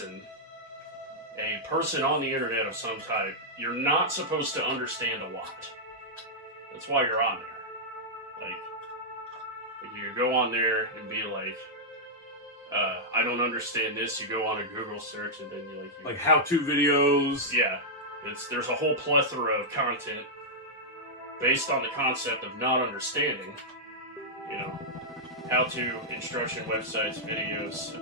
as a person on the internet of some type, you're not supposed to understand a lot. That's why you're on there. Like you go on there and be like, I don't understand this. You go on a Google search and then you like how-to videos. Yeah, there's a whole plethora of content based on the concept of not understanding. You know, how-to instruction websites, videos.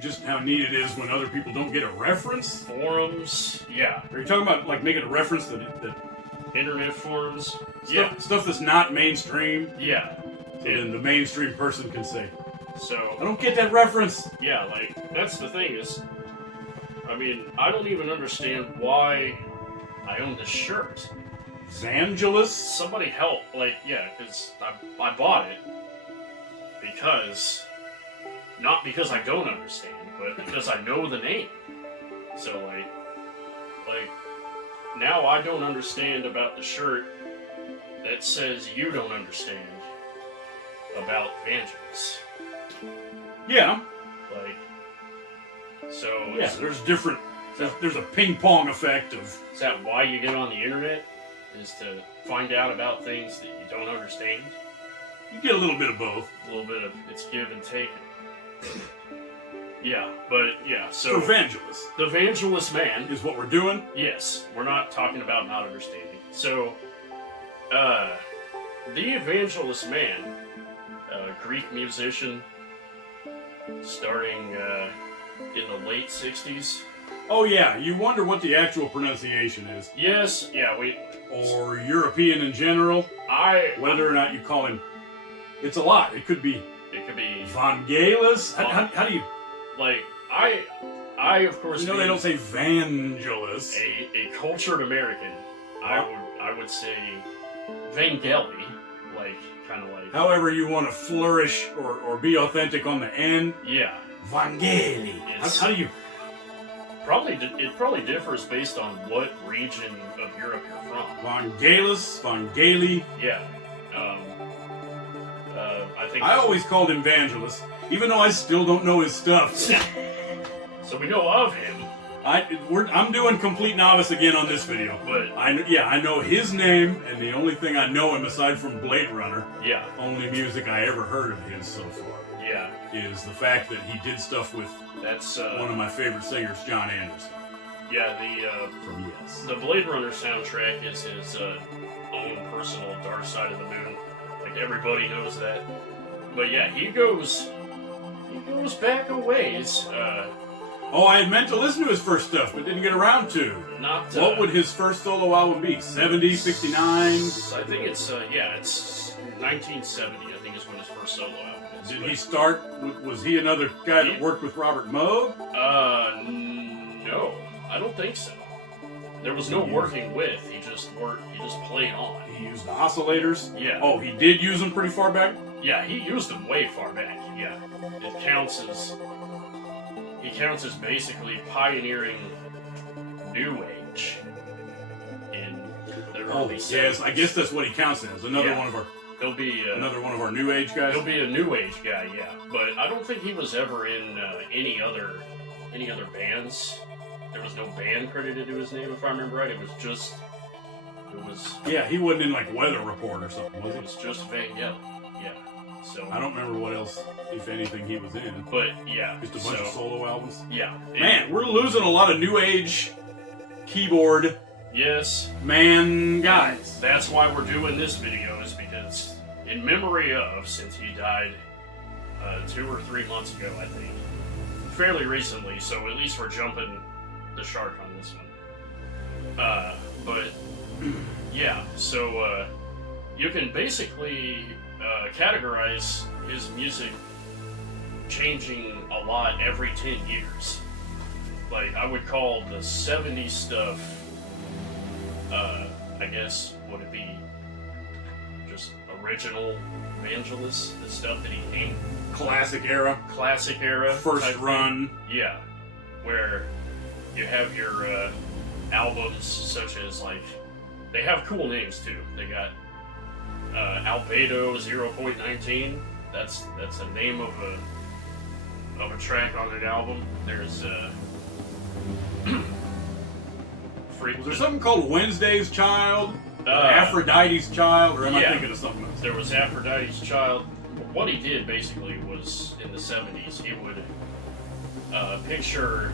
Just how neat it is when other people don't get a reference. Forums. Yeah. Are you talking about like making a reference that internet forums? Stuff that's not mainstream. Yeah. So then the mainstream person can say, so I don't get that reference. Yeah, like, that's the thing is, I mean, I don't even understand why I own this shirt. Vangelis? Somebody help, like, yeah, because I bought it because, not because I don't understand, but because I know the name. So, like, now I don't understand about the shirt that says you don't understand about Vangelis. Yeah. Like, so... Yeah, there's different... There's a ping-pong effect of... Is that why you get on the internet? Is to find out about things that you don't understand? You get a little bit of both. A little bit of... It's give and take. Yeah, but, yeah, so... The Vangelis. The Vangelis man... Is what we're doing? Yes, we're not talking about not understanding. So, the Vangelis man, Greek musician, starting in the late 60s. Oh yeah, you wonder what the actual pronunciation is. Yes, yeah, or European in general. Whether or not you call him... It's a lot. It could be... Vangelis? How do you... Like, I of course... You know they don't say Vangelis. A cultured American, I would say Vangeli, like, kind of like... However you want to flourish or be authentic on the end. Yeah. Vangeli. How do you... It probably differs based on what region of Europe you're from. Vangelis, Vangeli. Yeah. I think... I always called him Vangelis, even though I still don't know his stuff. So we know of him. I'm doing complete novice again on this video. But I know his name, and the only thing I know him aside from Blade Runner, only music I ever heard of his so far, is the fact that he did stuff with one of my favorite singers, John Anderson. Yeah, from Yes. The Blade Runner soundtrack is his own personal Dark Side of the Moon. Like, everybody knows that. But yeah, he goes back a ways. I had meant to listen to his first stuff, but didn't get around to. What would his first solo album be? 70, 69? I think it's 1970, I think is when his first solo album is. Did he start, was he another guy that worked with Robert Moog? No, I don't think so. There was no working with, he just played on. He used the oscillators? Yeah. Oh, he did use them pretty far back? Yeah, he used them way far back, yeah. He counts as basically pioneering New Age in the early 70s. Yes, I guess that's what he counts as. Another one of our New Age guys. He'll be a New Age guy, yeah. But I don't think he was ever in any other bands. There was no band credited to his name, if I remember right. Yeah, he wasn't in like Weather Report or something, was he? It was just Vangelis. Yeah. So I don't remember what else, if anything, he was in. But yeah, just a bunch of solo albums. Yeah, man, we're losing a lot of New Age keyboard. Yes, man, guys. That's why we're doing this video, is because in memory of, since he died 2 or 3 months ago, I think, fairly recently. So at least we're jumping the shark on this one. But yeah, so you can basically categorize his music changing a lot every 10 years. Like, I would call the 70s stuff, I guess, would it be just original Vangelis, the stuff that he named? Classic era. First run. Yeah. Where you have your albums such as, like, they have cool names too. They got Albedo 0.19. That's the name of of a track on an album. There's Was there something called Wednesday's Child? Aphrodite's Child? Or am I thinking of something else? There was Aphrodite's Child. What he did basically was in the 70s, he would picture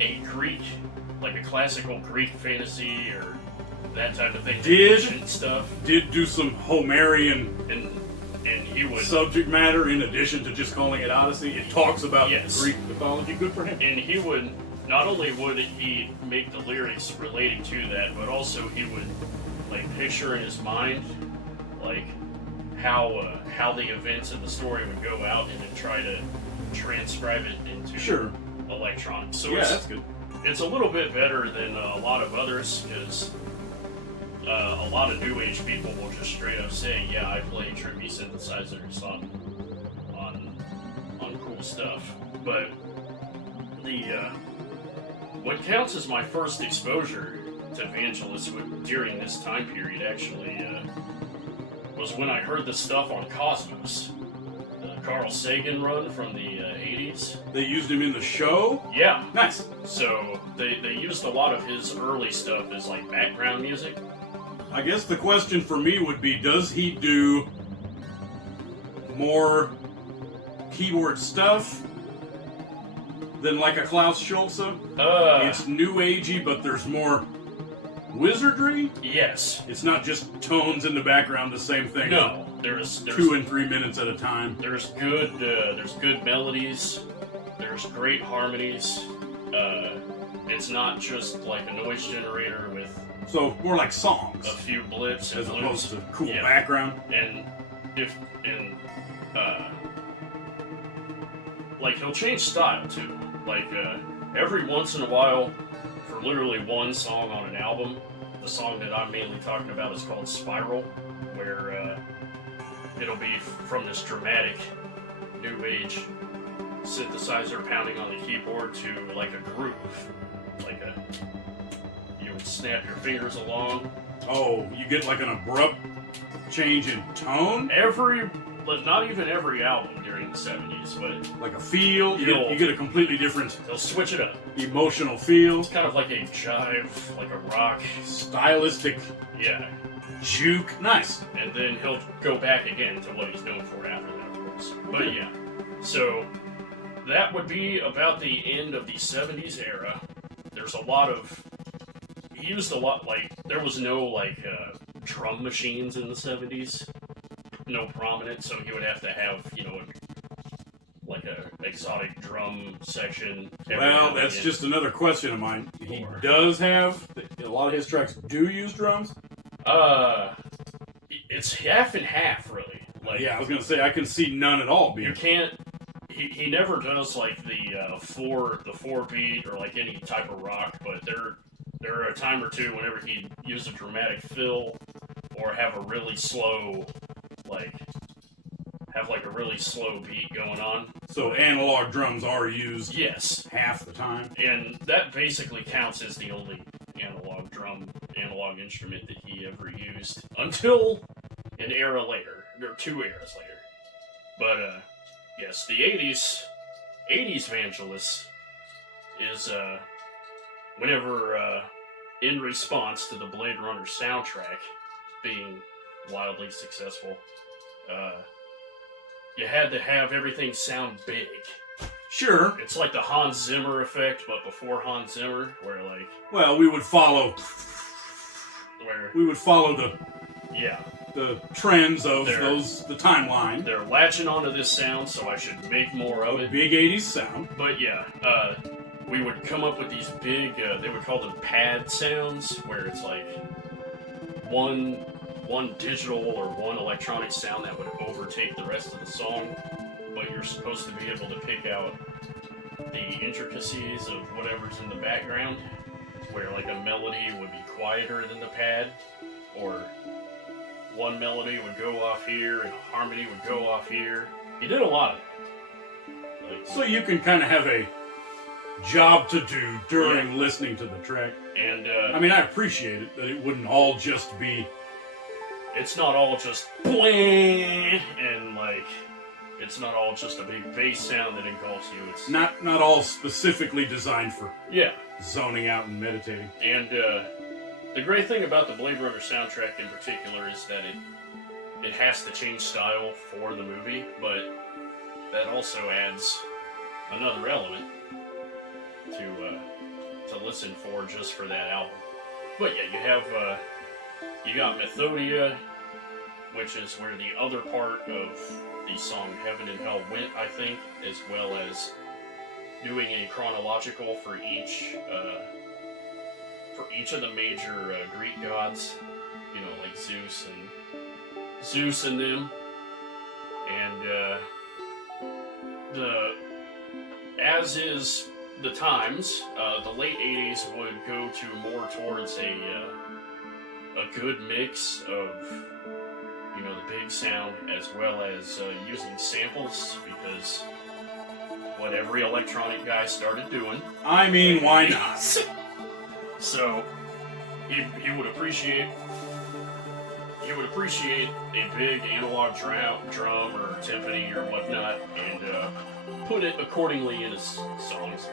a Greek, like a classical Greek fantasy or that type of thing. Did do some Homerian and he would subject matter in addition to just calling it Odyssey. It talks about Greek mythology. Good for him. And he would not only would he make the lyrics relating to that, but also he would like picture in his mind like how the events of the story would go out and then try to transcribe it into electronics. So that's good. It's a little bit better than a lot of others because a lot of new age people will just straight up say, "Yeah, I play trippy synthesizers on cool stuff." But what counts as my first exposure to Vangelis during this time period actually was when I heard the stuff on Cosmos, the Carl Sagan run from the 80s. They used him in the show? Yeah. Nice. So they used a lot of his early stuff as like background music. I guess the question for me would be, does he do more keyboard stuff than like a Klaus Schulze? It's new agey, but there's more wizardry? Yes. It's not just tones in the background, the same thing. No, there's 2 and 3 minutes at a time. There's good melodies. There's great harmonies. It's not just like a noise generator with more like songs, a few blips as and opposed to cool background. And like he'll change style too. Like every once in a while, for literally one song on an album, the song that I'm mainly talking about is called Spiral, where it'll be from this dramatic new age synthesizer pounding on the keyboard to like a groove, like you would snap your fingers along. Oh, you get like an abrupt change in tone? Not even every album during the 70s, but like a feel. You get a completely different. He'll switch it up. Emotional feel. It's kind of like a jive, like a rock, stylistic. Yeah. Juke. Nice. And then he'll go back again to what he's known for after that, of course. But yeah, so that would be about the end of the 70s era. There's a lot of. He used a lot, like, there was no, like, drum machines in the 70s. No prominent, so he would have to have, like a exotic drum section. Well, that's just another question of mine. He does have, a lot of his tracks do use drums? It's half and half, really. Like, yeah, I was going to say, I can see none at all. You can't, he never does, like, the 4 beat or, like, any type of rock, but there are a time or two whenever he'd use a dramatic fill or have a really slow, a really slow beat going on. So analog drums are used half the time? And that basically counts as the only analog instrument that he ever used until an era later, or 2 eras later. But, yes, the 80s Vangelis is, whenever, in response to the Blade Runner soundtrack being wildly successful, you had to have everything sound big. Sure. It's like the Hans Zimmer effect, but before Hans Zimmer, where like... Well, we would follow the... Yeah. The trends of the timeline. They're latching onto this sound, so I should make more of it. Big 80s sound. But yeah, we would come up with these big, they would call them pad sounds, where it's like one digital or one electronic sound that would overtake the rest of the song, but you're supposed to be able to pick out the intricacies of whatever's in the background, where like a melody would be quieter than the pad, or one melody would go off here and a harmony would go off here. He did a lot of it. So you can kind of have a job to do during listening to the track. And I mean, I appreciate it, that it wouldn't all just be... It's not all just bling and like It's not all just a big bass sound that engulfs you. It's not all specifically designed for zoning out and meditating. And the great thing about the Blade Runner soundtrack in particular is that it has to change style for the movie, but that also adds another element to listen for just for that album. But yeah, you got Methodia, which is where the other part of the song Heaven and Hell went, I think, as well as doing a chronological for each of the major Greek gods, you know, like Zeus and them, and as is the times, the late 80s would go to more towards a good mix of, you know, the big sound as well as using samples, because what every electronic guy started doing. I mean, why not? So he would appreciate a big analog drum or timpani or whatnot, and put it accordingly in his songs.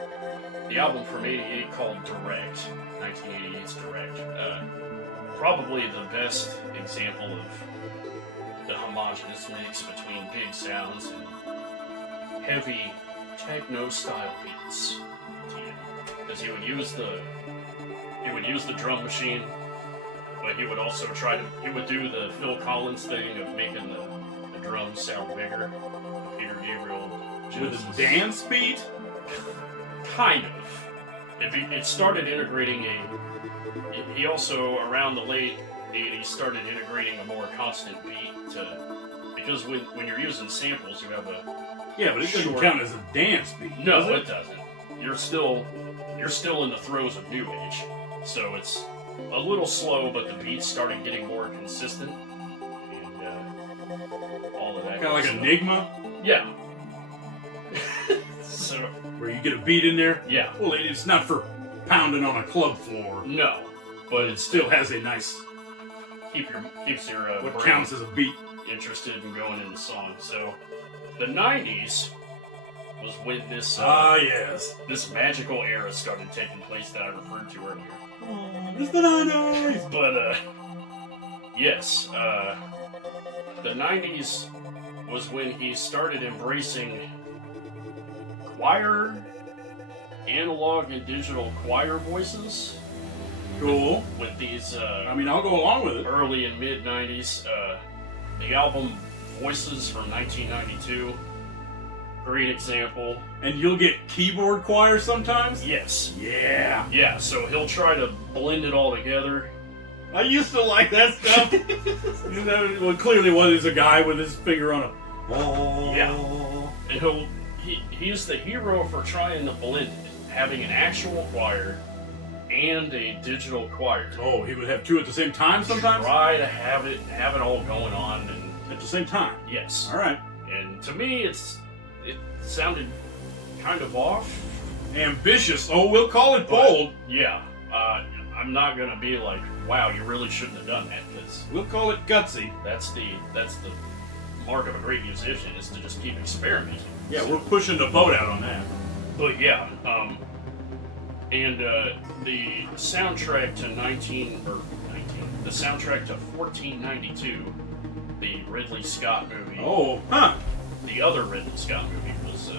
The album from '88 called Direct, 1988's Direct, probably the best example of the homogeneous mix between big sounds and heavy techno-style beats. Because he would use the drum machine, but he would also he would do the Phil Collins thing of making the drums sound bigger. Peter Gabriel. With a dance beat? Kind of. It started integrating he also, around the late 80s, started integrating a more constant beat because when you're using samples, you have a... Yeah, but it doesn't count as a dance beat. No, it doesn't. You're still in the throes of New Age, so it's a little slow, but the beats started getting more consistent, and all of that. Kind of like Enigma? Yeah. So where you get a beat in there? Yeah. Well, it's not for pounding on a club floor. No, but it still has a nice... Keeps your what counts as a beat. Interested in going into song. So the 90s was when this this magical era started taking place that I referred to earlier. Oh, it's the 90s! But yes, the 90s was when he started embracing choir, analog and digital choir voices. Cool. With these, I mean, I'll go along with it. Early and mid 90s, the album Voices from 1992, great example. And you'll get keyboard choir sometimes? Yes. Yeah. Yeah, so he'll try to blend it all together. I used to like that stuff. You know, well, clearly one is a guy with his finger on a... Yeah. And he's the hero for trying to blend it, having an actual choir and a digital choir. Oh, he would have two at the same time sometimes? Try to have it all going on and at the same time. Yes. All right. And to me, it sounded kind of off. Ambitious. Oh, we'll call it bold. Yeah. I'm not gonna be like, wow, you really shouldn't have done that, because we'll call it gutsy. That's the mark of a great musician, is to just keep experimenting. Yeah, we're pushing the boat out on that. But yeah, and the soundtrack to the soundtrack to 1492, the Ridley Scott movie. Oh, huh. The other Ridley Scott movie was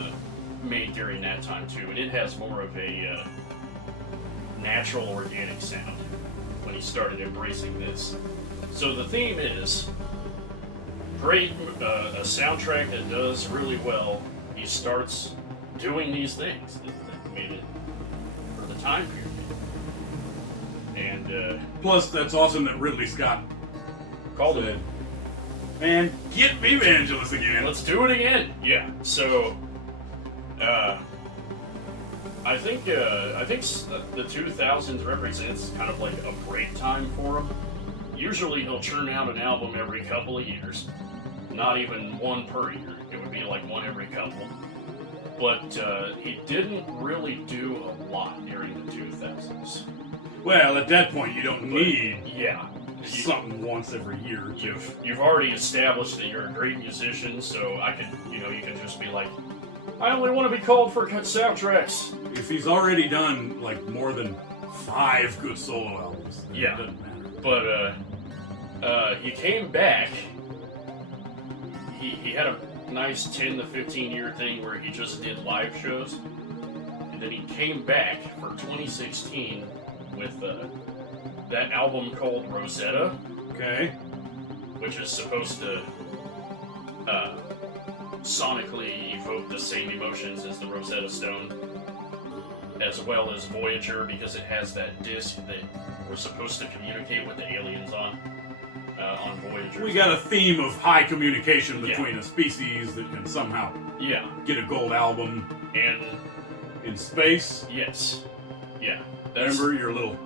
made during that time too, and it has more of a natural, organic sound when he started embracing this. So the theme is great, a soundtrack that does really well. He starts doing these things that made it for the time period. And plus, that's awesome that Ridley Scott called it. Man, get me Vangelis again. Let's do it again. Yeah. So, I think the 2000s represents kind of like a break time for him. Usually he'll churn out an album every couple of years, not even one per year. It would be like one every couple. But he didn't really do a lot during the 2000s. Well, at that point, you don't need something once every year. You've already established that you're a great musician, so I could, you can just be like, I only want to be called for soundtracks. If he's already done like more than 5 good solo albums, then it doesn't matter. But he came back. He had a nice 10 to 15 year thing where he just did live shows, and then he came back for 2016 with that album called Rosetta. Okay. Which is supposed to sonically evoke the same emotions as the Rosetta Stone, as well as Voyager, because it has that disc that we're supposed to communicate with the aliens on Voyager. We got a theme of high communication between a species that can somehow get a gold album and in space. Yes. Yeah. Remember your little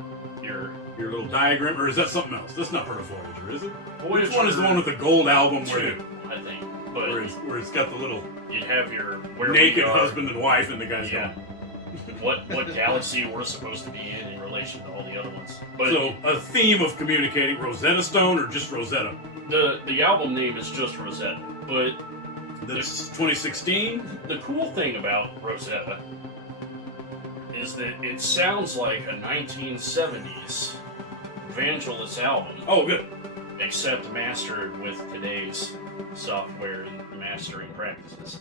diagram, or is that something else? That's not part of Voyager, is it? Voyager, which one is the one with the gold album I think. But where it's got the little you'd have your naked husband and wife, and the guy's going. what galaxy we're supposed to be in relation to all the other ones. But so a theme of communicating Rosetta Stone or just Rosetta? The album name is just Rosetta, but that's 2016. The cool thing about Rosetta is that it sounds like a 1970s Vangelis album. Oh, good. Except mastered with today's software and mastering practices.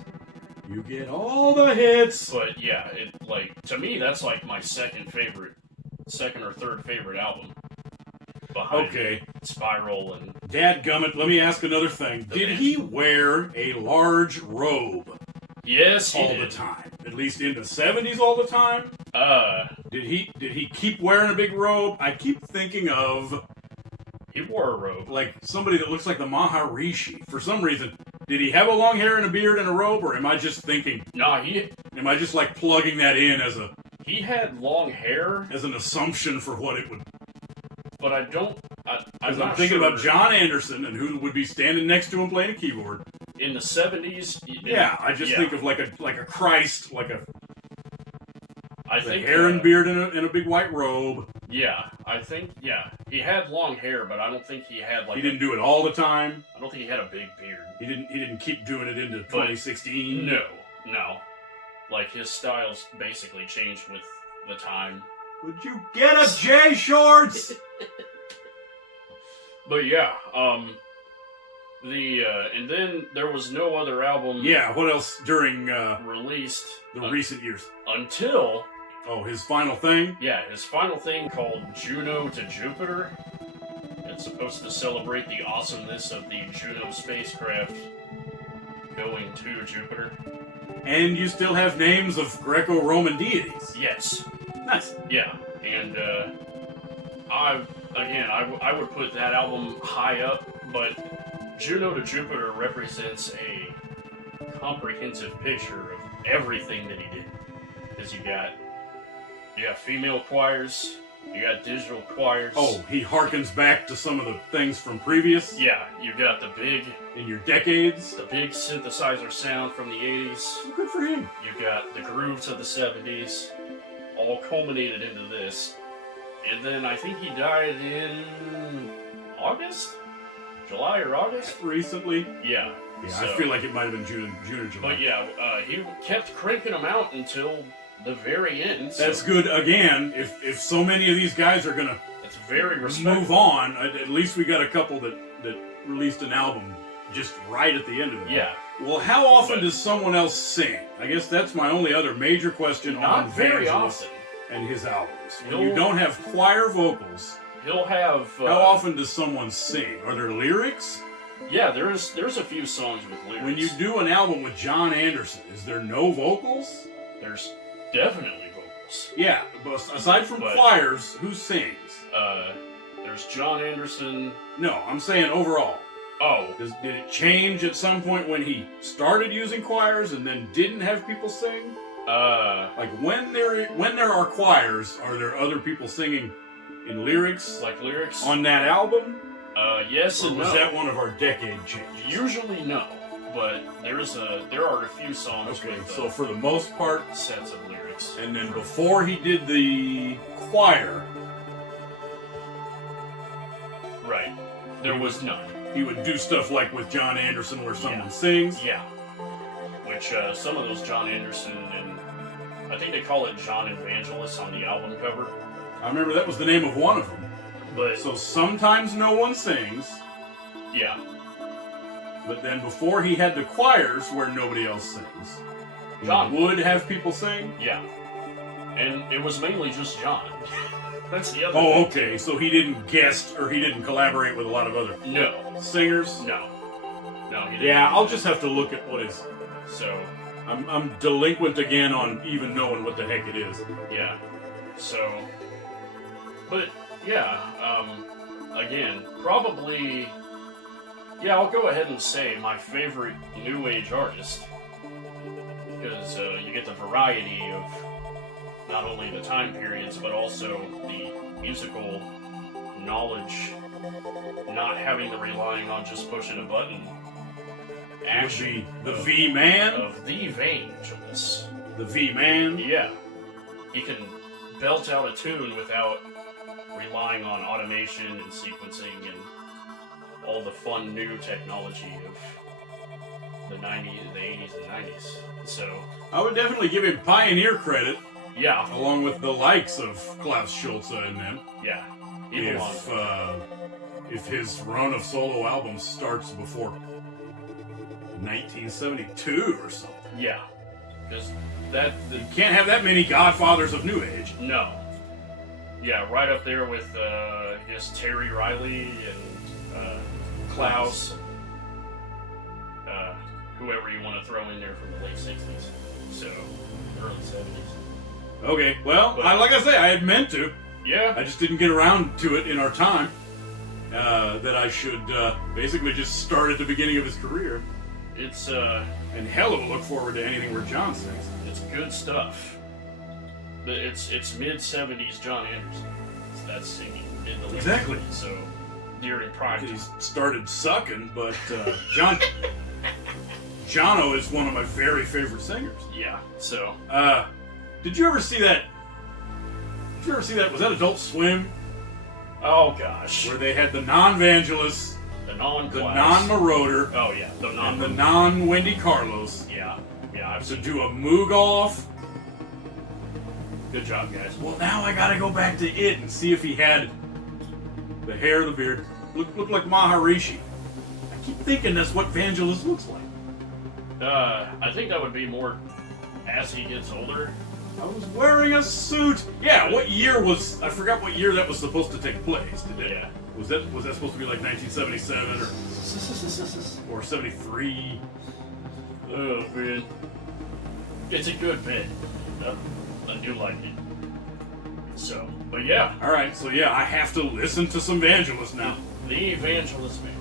You get all the hits. But yeah, to me that's like my second or third favorite album. Behind Spiral and Dadgummit, let me ask another thing. Did he wear a large robe? Yes, all the time. At least in the 70s all the time? Did he keep wearing a big robe? I keep thinking of he wore a robe. Like somebody that looks like the Maharishi. For some reason, did he have a long hair and a beard and a robe, or am I just thinking? No, am I just like plugging that in as a? He had long hair as an assumption for what it would. But I don't. I'm thinking about John Anderson and who would be standing next to him playing a keyboard in the 70s. I just think of like a Christ, I think hair and beard in a big white robe. Yeah, I think he had long hair, but I don't think he had He didn't do it all the time. I don't think he had a big beard. He didn't keep doing it into 2016. No. Like his styles basically changed with the time. Would you get a J shorts? But and then there was no other album. Yeah, what else during released the recent years until his final thing? Yeah, his final thing called Juno to Jupiter. It's supposed to celebrate the awesomeness of the Juno spacecraft going to Jupiter. And you still have names of Greco-Roman deities. Yes. Nice. Yeah, and I would put that album high up, but Juno to Jupiter represents a comprehensive picture of everything that he did. Because you got female choirs, you got digital choirs. Oh, he harkens back to some of the things from previous? Yeah, you got the big... In your decades? The big synthesizer sound from the 80s. Well, good for him. You got the grooves of the 70s, all culminated into this. And then I think he died in August? July or August? Recently? Yeah. I feel like it might have been June or July. But he kept cranking them out until the very end. So that's good. Again, if so many of these guys are gonna move on, at least we got a couple that released an album just right at the end of it. Yeah. Well, how often does someone else sing? I guess that's my only other major question on very Vangelis often. And his albums. When you don't have choir vocals, he'll have. How often does someone sing? Are there lyrics? Yeah, there's a few songs with lyrics. When you do an album with John Anderson, is there no vocals? There's definitely vocals. Yeah, but aside from choirs, who sings? There's John Anderson. No, I'm saying overall. Oh. Did it change at some point when he started using choirs and then didn't have people sing? Like when there are choirs, are there other people singing in lyrics? Like lyrics? On that album? Yes and no. Or was that one of our decade changes? Usually no, but there are a few songs with so for the most part, sets of lyrics. And then before he did the choir, Right. There was none. He would do stuff like with John Anderson where someone sings. Yeah. Which, some of those John Anderson and I think they call it John and Vangelis on the album cover. I remember that was the name of one of them. But so sometimes no one sings. Yeah. But then before he had the choirs where nobody else sings, John would have people sing? Yeah. And it was mainly just John. That's the other thing. Okay. So he didn't guest or he didn't collaborate with a lot of other singers? No. No, he didn't. Yeah, I'll just have to look at what is. So I'm delinquent again on even knowing what the heck it is. Yeah. So but yeah, again, probably I'll go ahead and say my favorite New Age artist. Because you get the variety of not only the time periods, but also the musical knowledge, not having to relying on just pushing a button. Actually, the V-Man? Of the Vangelis. The V-Man? Yeah. He can belt out a tune without relying on automation and sequencing and all the fun new technology of the 90s, the 80s and 90s. So I would definitely give him pioneer credit. Yeah. Along with the likes of Klaus Schulze and them. Yeah. If his run of solo albums starts before 1972 or something. Yeah. Because you can't have that many godfathers of New Age. No. Yeah, right up there with I guess Terry Riley and Klaus. Whoever you want to throw in there from the late 60s. So, early 70s. Okay, well, like I say, I had meant to. Yeah. I just didn't get around to it in our time. That I should basically just start at the beginning of his career. It's, and hell of a look forward to anything where John sings. It's good stuff. But it's mid-70s John Anderson. That's singing in the Exactly. So, during prime time. He started sucking, but Jono is one of my very favorite singers. Yeah, so. Did you ever see that? Was that Adult Swim? Oh, gosh. Where they had the non-Vangelis, the non-Marauder, oh, yeah, and the non-Wendy Carlos. Yeah, I've to do a Moog off. Good job, guys. Well, now I gotta go back to it and see if he had the hair, the beard. Looked like Maharishi. I keep thinking that's what Vangelis looks like. I think that would be more as he gets older. I was wearing a suit. Yeah, what year was... I forgot what year that was supposed to take place. Yeah. Was that supposed to be like 1977 or 73? Oh, man. It's a good bit. I do like it. So, but yeah. Alright, so yeah, I have to listen to some Vangelis now. The Vangelis man.